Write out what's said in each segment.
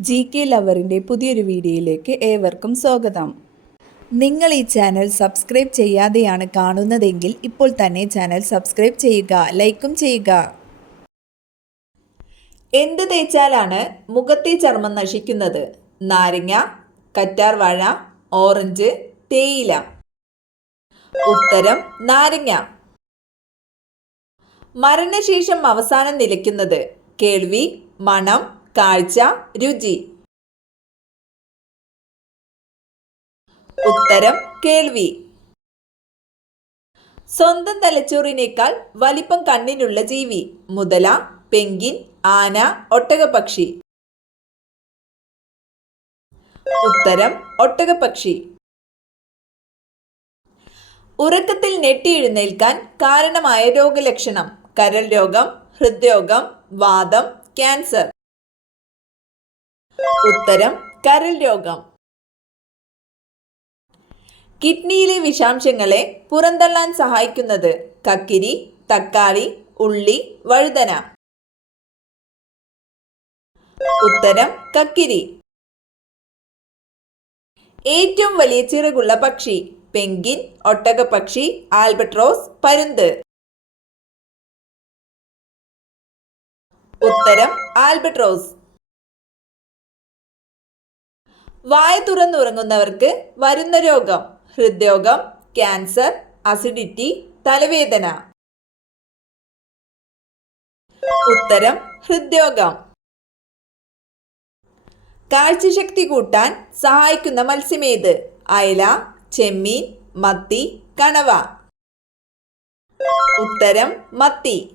GK ലവറിൻ്റെ പുതിയൊരു വീഡിയോയിലേക്ക് ഏവർക്കും സ്വാഗതം. നിങ്ങൾ ഈ ചാനൽ സബ്സ്ക്രൈബ് ചെയ്യാതെയാണ് കാണുന്നതെങ്കിൽ ഇപ്പോൾ തന്നെ ചാനൽ സബ്സ്ക്രൈബ് ചെയ്യുക, ലൈക്കും ചെയ്യുക. എന്ത് തേച്ചാലാണ് മുഖത്തെ ചർമ്മം നശിക്കുന്നത്? നാരങ്ങ, കറ്റാർവാഴ, ഓറഞ്ച്, തേയില. ഉത്തരം നാരങ്ങ. മരണശേഷം അവസാനം നിലയ്ക്കുന്നത്? കേൾവി, മണം, കാഴ്ച, രുചി. ഉത്തരം കേൾവി. സ്വന്തം തലച്ചോറിനേക്കാൾ വലിപ്പം കണ്ണിനുള്ള ജീവി? മുതല, പെൻഗ്വിൻ, ആന, ഒട്ടകപ്പക്ഷി. ഉത്തരം ഒട്ടകപ്പക്ഷി. ഉറക്കത്തിൽ ഞെട്ടിയെഴുന്നേൽക്കാൻ കാരണമായ രോഗലക്ഷണം? കരൾ രോഗം, ഹൃദ്രോഗം, വാതം, ക്യാൻസർ. ഉത്തരം കരൾ രോഗം. കിഡ്നിയിലെ വിഷാംശങ്ങളെ പുറന്തള്ളാൻ സഹായിക്കുന്നത്? കക്കിരി, തക്കാളി, ഉള്ളി, വഴുതന. ഉത്തരം കക്കിരി. ഏറ്റവും വലിയ ചിറകുള്ള പക്ഷി? പെൻഗ്വിൻ, ഒട്ടകപ്പക്ഷി, ആൽബട്രോസ്, പരുന്ത്. ഉത്തരം ആൽബട്രോസ്. വായ തുറന്നുറങ്ങുന്നവർക്ക് വരുന്ന രോഗം? ഹൃദ്രോഗം, ക്യാൻസർ, അസിഡിറ്റി, തലവേദന. ഉത്തരം ഹൃദ്രോഗം. കാഴ്ചശക്തി കൂട്ടാൻ സഹായിക്കുന്ന മത്സ്യമേത്? അയല, ചെമ്മീൻ, മത്തി, കണവ. ഉത്തരം മത്തി.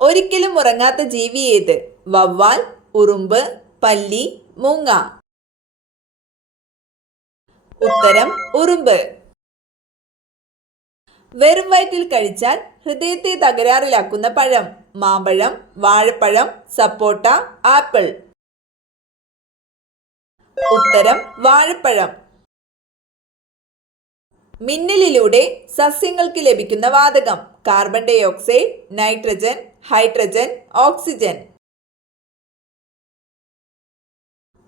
ഒരിക്കലും ഉറങ്ങാത്ത ജീവി ഏത്? വവ്വാൽ, ഉറുമ്പ്, പല്ലി, മൂങ്ങ. ഉത്തരം ഉറുമ്പ്. വെറും വയറ്റിൽ കഴിച്ചാൽ ഹൃദയത്തെ തകരാറിലാക്കുന്ന പഴം? മാമ്പഴം, വാഴപ്പഴം, സപ്പോട്ട, ആപ്പിൾ. ഉത്തരം വാഴപ്പഴം. മിന്നലിലൂടെ സസ്യങ്ങൾക്ക് ലഭിക്കുന്ന വാതകം? Carbon dioxide, nitrogen, hydrogen, oxygen.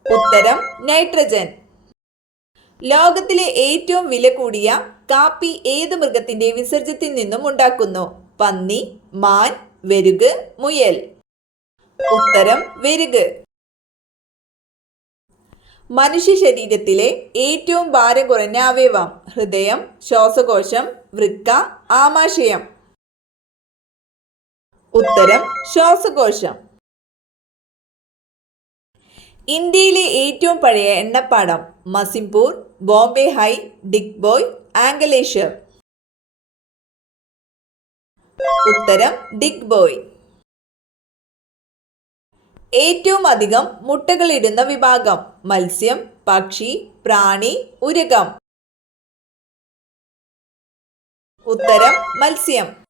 ഉത്തരം നൈട്രജൻ. ലോകത്തിലെ ഏറ്റവും വില കൂടിയ കാപ്പി ഏത് മൃഗത്തിന്റെ വിസർജ്യത്തിൽ നിന്നും ഉണ്ടാക്കുന്നു? പന്നി, മാൻ, വെരുക്, മുയൽ. ഉത്തരം വെരുക്. മനുഷ്യ ശരീരത്തിലെ ഏറ്റവും ഭാരം കുറഞ്ഞ അവയവം? ഹൃദയം, ശ്വാസകോശം, വൃക്ക, ആമാശയം. ഉത്തരം ശ്വാസകോശം. ഇന്ത്യയിലെ ഏറ്റവും പഴയ എണ്ണപ്പാടം? മസിംപൂർ, ബോംബെ ഹൈ, ഡിഗ്ബോയ്, ആംഗലേശ്വർ. ഉത്തരം ഡിഗ്ബോയ്. ഏറ്റവും അധികം മുട്ടകൾ ഇടുന്ന വിഭാഗം? മത്സ്യം, പക്ഷി, പ്രാണി, ഉരകം. ഉത്തരം മത്സ്യം.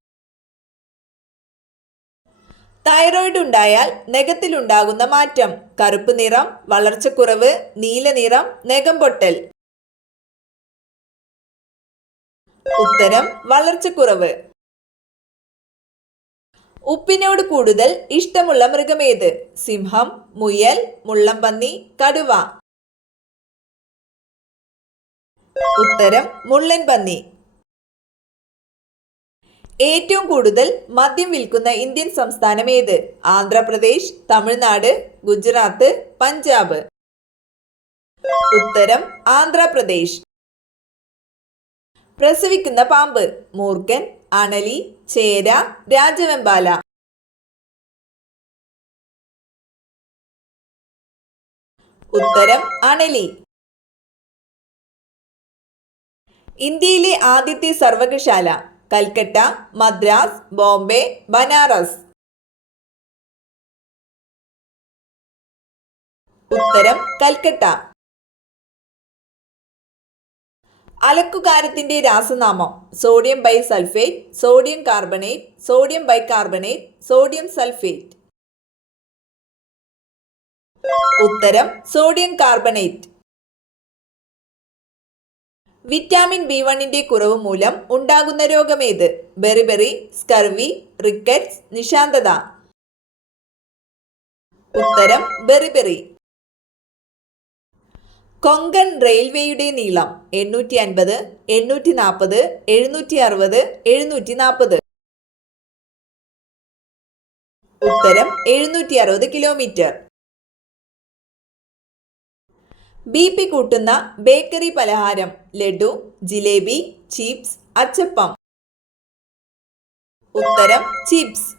തൈറോയ്ഡ് ഉണ്ടായാൽ നഖത്തിലുണ്ടാകുന്ന മാറ്റം? കറുപ്പ് നിറം, വളർച്ചക്കുറവ്, നീല നിറം, നഖം പൊട്ടൽ. ഉത്തരം വളർച്ചക്കുറവ്. ഉപ്പിനോട് കൂടുതൽ ഇഷ്ടമുള്ള മൃഗമേത്? സിംഹം, മുയൽ, മുള്ളൻപന്നി, കടുവ. ഉത്തരം മുള്ളൻപന്നി. ഏറ്റവും കൂടുതൽ മദ്യം വിൽക്കുന്ന ഇന്ത്യൻ സംസ്ഥാനം ഏത്? ആന്ധ്രാപ്രദേശ്, തമിഴ്നാട്, ഗുജറാത്ത്, പഞ്ചാബ്. ഉത്തരം ആന്ധ്രാപ്രദേശ്. പ്രസവിക്കുന്ന പാമ്പ്? മൂർഖൻ, അണലി, ചേര, രാജവെമ്പാല. ഉത്തരം അണലി. ഇന്ത്യയിലെ ആദ്യത്തെ സർവകലാശാല? കൽക്കട്ട, മദ്രാസ്, ബോംബെ, ബനാറസ്. ഉത്തരം കൽക്കട്ട. അലക്കുകാരത്തിന്റെ രാസനാമം? Sodium bisulphate, sodium carbonate, sodium bicarbonate, sodium sulphate. ഉത്തരം സോഡിയം കാർബണേറ്റ്. വിറ്റാമിൻ B1ന്റെ കുറവ് മൂലം ഉണ്ടാകുന്ന രോഗമേത്? ബെറിബെറി, സ്കർവി, റിക്കറ്റ്സ്, നിശാന്തത. ഉത്തരം ബെറി. കൊങ്കൺ റെയിൽവേയുടെ നീളം 850, 840, 760, 740. ഉത്തരം 760 കിലോമീറ്റർ. BP കൂട്ടുന്ന ബേക്കറി പലഹാരം ലഡു, ജിലേബി, ചിപ്സ്, അച്ചപ്പം. ഉത്തരം ചിപ്സ്.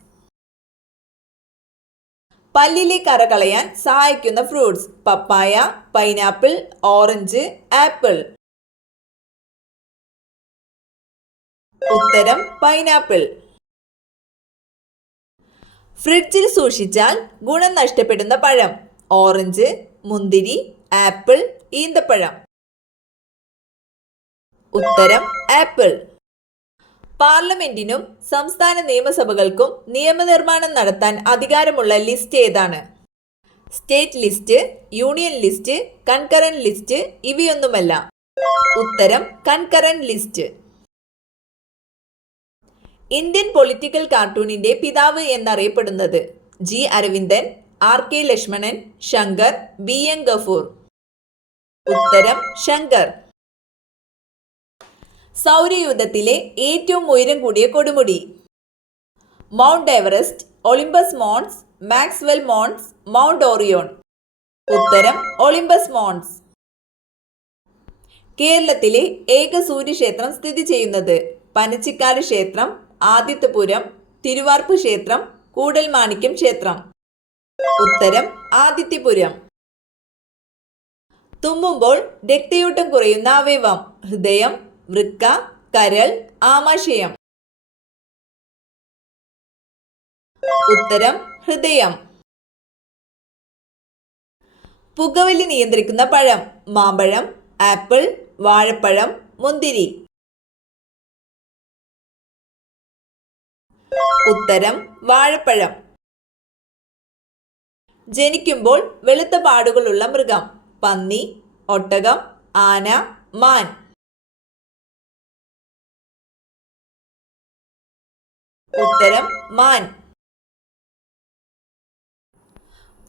പല്ലിലെ കറ കളയാൻ സഹായിക്കുന്ന ഫ്രൂട്ട്സ് പപ്പായ, പൈനാപ്പിൾ, ഓറഞ്ച്, ആപ്പിൾ. ഉത്തരം പൈനാപ്പിൾ. ഫ്രിഡ്ജിൽ സൂക്ഷിച്ചാൽ ഗുണം നഷ്ടപ്പെടുന്ന പഴം ഓറഞ്ച്, മുന്തിരി, ആപ്പിൾ, ഈന്തപ്പഴം. ഉത്തരം ആപ്പിൾ. പാർലമെന്റിനും സംസ്ഥാന നിയമസഭകൾക്കും നിയമനിർമ്മാണം നടത്താൻ അധികാരമുള്ള ലിസ്റ്റ് ഏതാണ്? State list, union list, concurrent list ഇവയൊന്നുമല്ല. ഉത്തരം കൺകറന്റ് ലിസ്റ്റ്. ഇന്ത്യൻ പൊളിറ്റിക്കൽ കാർട്ടൂണിന്റെ പിതാവ് എന്നറിയപ്പെടുന്നത് G. Aravindan, R.K. Lakshmanan, Shankar, B.N. Gafoor. ഉത്തരം ശങ്കർ. സൗരയൂഥത്തിലെ ഏറ്റവും ഉയരം കൂടിയ കൊടുമുടി mount Everest, Olympus Mons, Maxwell Mons, mount Orion. ഉത്തരം ഒളിമ്പസ് മോൺസ്. കേരളത്തിലെ ഏക സൂര്യക്ഷേത്രം സ്ഥിതി ചെയ്യുന്നത് പനച്ചിക്കാട് ക്ഷേത്രം, ആദിത്യപുരം, തിരുവാർപ്പ് ക്ഷേത്രം, കൂടൽമാണിക്യം ക്ഷേത്രം. ഉത്തരം ആദിത്യപുരം. തുമ്മുമ്പോൾ രക്തയോട്ടം കുറയുന്ന അവയവം ഹൃദയം, വൃക്ക, കരൾ, ആമാശയം. ഉത്തരം ഹൃദയം. പുകവലി നിയന്ത്രിക്കുന്ന പഴം മാമ്പഴം, ആപ്പിൾ, വാഴപ്പഴം, മുന്തിരി. ഉത്തരം വാഴപ്പഴം. ജനിക്കുമ്പോൾ വെളുത്ത പാടുകളുള്ള മൃഗം പന്നി, ഒട്ടകം, ആന, മാൻ. ഉത്തരം മാൻ.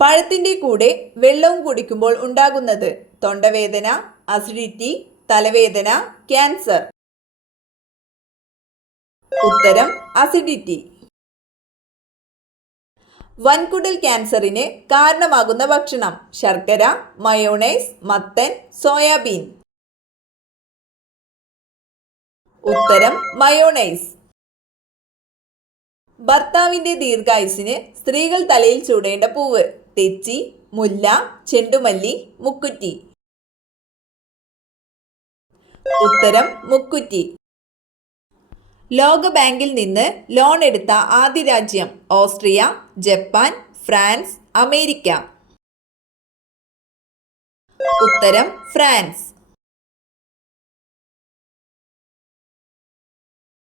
പഴത്തിന്റെ കൂടെ വെള്ളവും കുടിക്കുമ്പോൾ ഉണ്ടാകുന്നത് തൊണ്ടവേദന, അസിഡിറ്റി, തലവേദന, ക്യാൻസർ. ഉത്തരം അസിഡിറ്റി. വൻകുടൽ ക്യാൻസറിന് കാരണമാകുന്ന ഭക്ഷണം ശർക്കര, മയോണൈസ്, മത്തൻ, സോയാബീൻ. ഉത്തരം മയോണൈസ്. ഭർത്താവിന്റെ ദീർഘായുസിന് സ്ത്രീകൾ തലയിൽ ചൂടേണ്ട പൂവ് തെച്ചി, മുല്ല, ചെണ്ടുമല്ലി, മുക്കുറ്റി. ഉത്തരം മുക്കുറ്റി. ലോകബാങ്കിൽ നിന്ന് ലോൺ എടുത്ത ആദ്യ രാജ്യം ഓസ്ട്രിയ, ജപ്പാൻ, ഫ്രാൻസ്, അമേരിക്ക. ഉത്തരം ഫ്രാൻസ്.